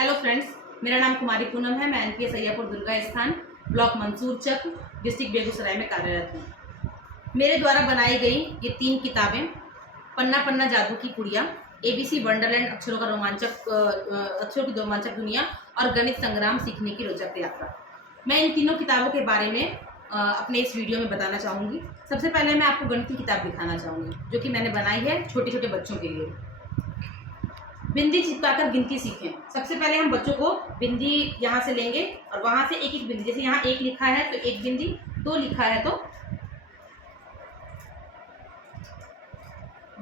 Hello friends, मेरा नाम कुमारी पूनम है। मैं एनपीएस अय्यापुर दुर्गा स्थान ब्लॉक मंसूर चक डिस्ट्रिक्ट बेगूसराय में कार्यरत हूँ। मेरे द्वारा बनाई गई ये 3 किताबें, पन्ना पन्ना जादू की कुड़िया, एबीसी वंडरलैंड अक्षरों का अक्षरों की रोमांचक दुनिया और गणित संग्राम सीखने की रोचक यात्रा। मैं इन तीनों किताबों के बारे में अपने इस वीडियो में बताना चाहूँगी। सबसे पहले मैं आपको गणित की किताब दिखाना चाहूँगी जो कि मैंने बनाई है छोटे छोटे बच्चों के लिए। बिंदी चिपकाकर गिनती सीखें। सबसे पहले हम बच्चों को बिंदी यहाँ से लेंगे और वहाँ से एक एक बिंदी, जैसे यहाँ 1 लिखा है तो 1 बिंदी, 2 लिखा है तो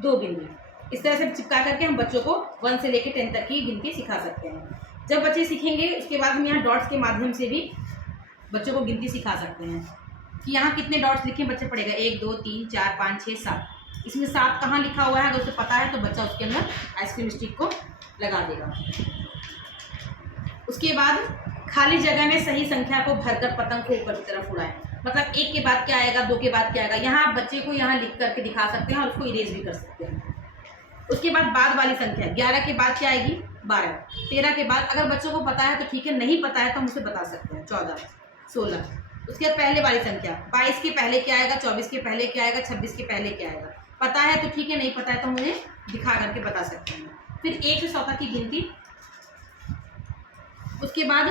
2 बिंदी, इस तरह से चिपका करके हम बच्चों को 1 से लेकर 10 तक की गिनती सिखा सकते हैं। जब बच्चे सीखेंगे उसके बाद हम यहाँ डॉट्स के माध्यम से भी बच्चों को गिनती सिखा सकते हैं कि यहाँ कितने डॉट्स लिखे बच्चे पढ़ेगा 1 2 3 4 5 6 7। इसमें 7 कहाँ लिखा हुआ है अगर उसे पता है तो बच्चा उसके अंदर आइसक्रीम स्टिक को लगा देगा। उसके बाद खाली जगह में सही संख्या को भरकर पतंग को ऊपर की तरफ उड़ाएं। मतलब 1 के बाद क्या आएगा, 2 के बाद क्या आएगा, यहाँ आप बच्चे को यहाँ लिख करके दिखा सकते हैं और उसको इरेज भी कर सकते हैं। उसके बाद वाली संख्या 11 के बाद क्या आएगी 12, 13 के बाद अगर बच्चों को पता है तो ठीक है, नहीं पता है तो हम उसे बता सकते हैं 14 16। उसके बाद पहले वाली संख्या 22 के पहले क्या आएगा, 24 के पहले क्या आएगा, 26 के पहले क्या आएगा, पता है तो ठीक है, नहीं पता है तो हम उन्हें दिखा करके बता सकते हैं। फिर 1 से 100 की गिनती। उसके बाद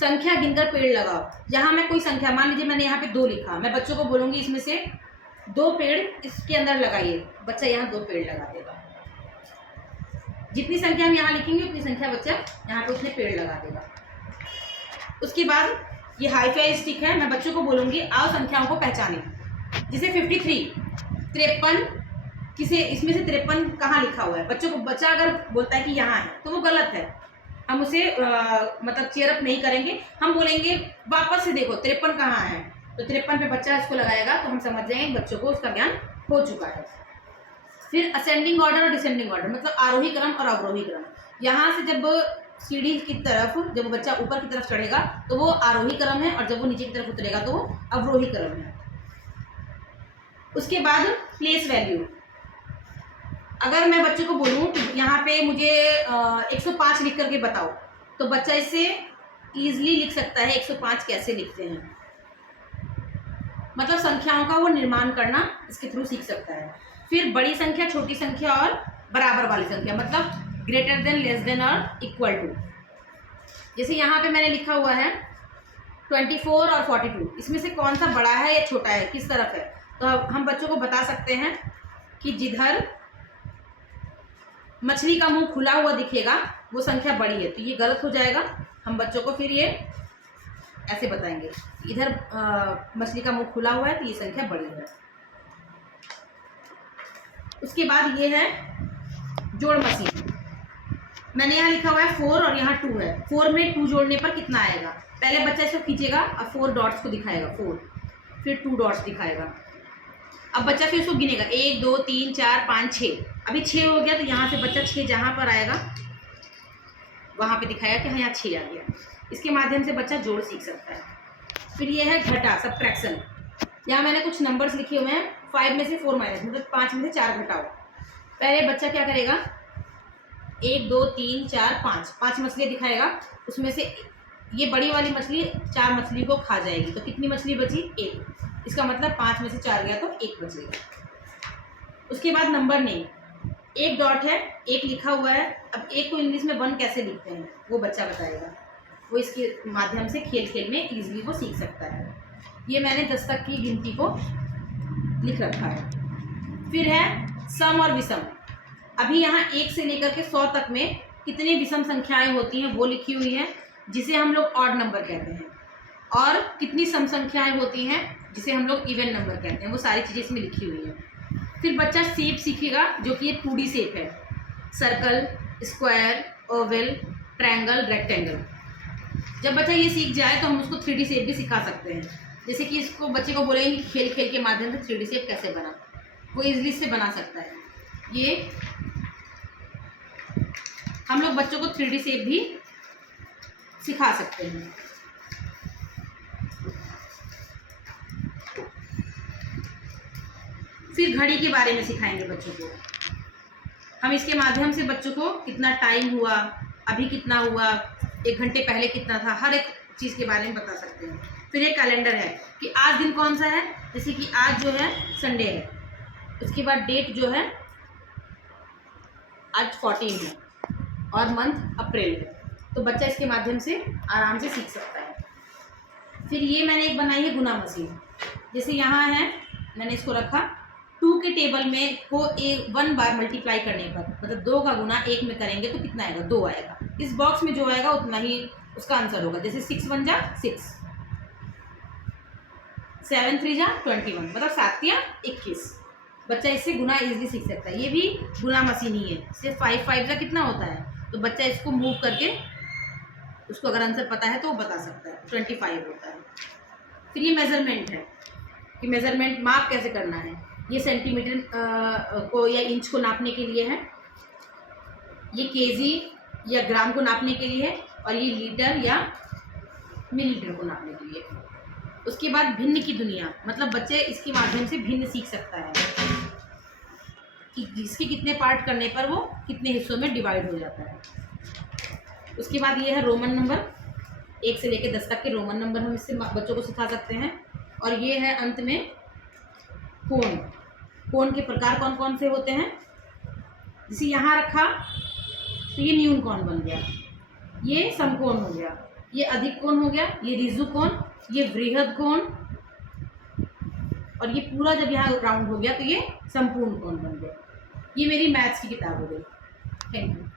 संख्या गिनकर पेड़ लगाओ। यहाँ मैं कोई संख्या, मान लीजिए मैंने यहाँ पे 2 लिखा, मैं बच्चों को बोलूँगी इसमें से 2 पेड़ इसके अंदर लगाइए, बच्चा यहाँ 2 पेड़ लगा देगा। जितनी संख्या हम यहाँ लिखेंगे उतनी संख्या बच्चा यहाँ पे उसने पेड़ लगा देगा। उसके बाद ये हाई-फाई स्टिक है, मैं बच्चों को बोलूँगी आओ संख्याओं को पहचाने। जैसे 53, 53, किसे इसमें से 53 कहाँ लिखा हुआ है, बच्चा अगर बोलता है कि यहाँ है तो वो गलत है। हम उसे मतलब चेयर अप नहीं करेंगे, हम बोलेंगे वापस से देखो 53 कहाँ है, तो 53 पे बच्चा इसको लगाएगा तो हम समझ जाएंगे बच्चों को उसका ज्ञान हो चुका है। फिर असेंडिंग ऑर्डर और डिसेंडिंग ऑर्डर, मतलब आरोही क्रम और अवरोही क्रम। यहाँ से जब सीढ़ी की तरफ जब बच्चा ऊपर की तरफ चढ़ेगा तो वो आरोही क्रम है और जब वो नीचे की तरफ उतरेगा तो वो अवरोही क्रम है। उसके बाद प्लेस वैल्यू। अगर मैं बच्चे को बोलूँ कि यहाँ पे मुझे 105 लिख करके बताओ तो बच्चा इसे ईजिली लिख सकता है 105 कैसे लिखते हैं। मतलब संख्याओं का वो निर्माण करना इसके थ्रू सीख सकता है। फिर बड़ी संख्या, छोटी संख्या और बराबर वाली संख्या, मतलब ग्रेटर देन, लेस देन और इक्वल टू। जैसे यहाँ पे मैंने लिखा हुआ है 24 और 42, इसमें से कौन सा बड़ा है या छोटा है, किस तरफ है, तो हम बच्चों को बता सकते हैं कि जिधर मछली का मुंह खुला हुआ दिखेगा वो संख्या बड़ी है, तो ये गलत हो जाएगा। हम बच्चों को फिर ये ऐसे बताएंगे, इधर मछली का मुंह खुला हुआ है तो ये संख्या बड़ी है। उसके बाद ये है जोड़ मशीन। मैंने यहाँ लिखा हुआ है 4 और यहाँ 2 है। 4 में 2 जोड़ने पर कितना आएगा, पहले बच्चा इसको खींचेगा और 4 डॉट्स को दिखाएगा, 4, फिर 2 डॉट्स दिखाएगा। अब बच्चा फिर उसको गिनेगा 1 2 3 4 5 6। अभी 6 हो गया तो यहाँ से बच्चा 6 जहाँ पर आएगा वहाँ पे दिखाएगा कि हाँ यहाँ 6 आ गया। इसके माध्यम से बच्चा जोड़ सीख सकता है। फिर ये है घटा, सबट्रैक्शन। यहाँ मैंने कुछ नंबर्स लिखे हुए हैं, 5 में से 4 माइनस, मतलब 5 में से 4 घटाओ। पहले बच्चा क्या करेगा 1 2 3 4 5 मछलियाँ दिखाएगा, उसमें से ये बड़ी वाली मछली 4 मछली को खा जाएगी, तो कितनी मछली बची 1। इसका मतलब 5 में से 4 गया तो 1 बचेगा। उसके बाद नंबर नेम, 1 डॉट है, 1 लिखा हुआ है। अब 1 को इंग्लिश में 1 कैसे लिखते हैं वो बच्चा बताएगा, वो इसके माध्यम से खेल खेल में ईजिली वो सीख सकता है। ये मैंने 10 तक की गिनती को लिख रखा है। फिर है सम और विषम। अभी यहाँ 1 से लेकर के 100 तक में कितनी विषम संख्याएं होती हैं वो लिखी हुई है, जिसे हम लोग ऑड नंबर कहते हैं, और कितनी सम संख्याएं होती हैं जिसे हम लोग इवन नंबर कहते हैं, वो सारी चीज़ें इसमें लिखी हुई हैं। फिर बच्चा शेप सीखेगा जो कि ये 2D शेप है, circle, square, Oval, triangle, rectangle. जब बच्चा ये सीख जाए तो हम उसको 3D शेप भी सिखा सकते हैं। जैसे कि इसको बच्चे को बोलेंगे कि खेल खेल के माध्यम से 3D शेप कैसे बना, वो इजली से बना सकता है। ये हम लोग बच्चों को 3D शेप भी सिखा सकते हैं। फिर घड़ी के बारे में सिखाएंगे बच्चों को। हम इसके माध्यम से बच्चों को कितना टाइम हुआ, अभी कितना हुआ, 1 घंटे पहले कितना था, हर एक चीज़ के बारे में बता सकते हैं। फिर एक कैलेंडर है कि आज दिन कौन सा है, जैसे कि आज जो है संडे है, उसके बाद डेट जो है आज 14 है और मंथ अप्रैल है, तो बच्चा इसके माध्यम से आराम से सीख सकता है। फिर ये मैंने एक बनाई है गुना मशीन, जैसे यहाँ है मैंने इसको रखा 2 के टेबल में को 1 बार मल्टीप्लाई करने पर, मतलब 2 का गुना 1 में करेंगे तो कितना आएगा, 2 आएगा। इस बॉक्स में जो आएगा उतना ही उसका आंसर होगा। जैसे 6 1 जा 6, 7 3 जा 21, मतलब 7 या 21। बच्चा इससे गुना इजीली सीख सकता है। ये भी गुना मशीन ही है। सिर्फ 5 5 का कितना होता है, तो बच्चा इसको मूव करके उसको अगर आंसर पता है तो वो बता सकता है, 25 होता है। फिर ये मेज़रमेंट है कि मेज़रमेंट माप कैसे करना है। ये सेंटीमीटर को या इंच को नापने के लिए है, ये केजी या ग्राम को नापने के लिए है, और ये लीटर या मिलीलीटर को नापने के लिए। उसके बाद भिन्न की दुनिया, मतलब बच्चे इसके माध्यम से भिन्न सीख सकता है कि जिसके कितने पार्ट करने पर वो कितने हिस्सों में डिवाइड हो जाता है। उसके बाद ये है रोमन नंबर, 1 से लेकर 10 तक के रोमन नंबर हम इससे बच्चों को सिखा सकते हैं। और ये है अंत में कोण। कोण के प्रकार कौन कौन से होते हैं, जैसे यहाँ रखा तो ये न्यून कोण बन गया, ये समकोण हो गया, ये अधिक कोण हो गया, ये ऋजु कोण, ये वृहद कोण, और ये पूरा जब यहाँ राउंड हो गया तो ये संपूर्ण कोण बन गया। ये मेरी मैथ्स की किताब हो गई। Thank you.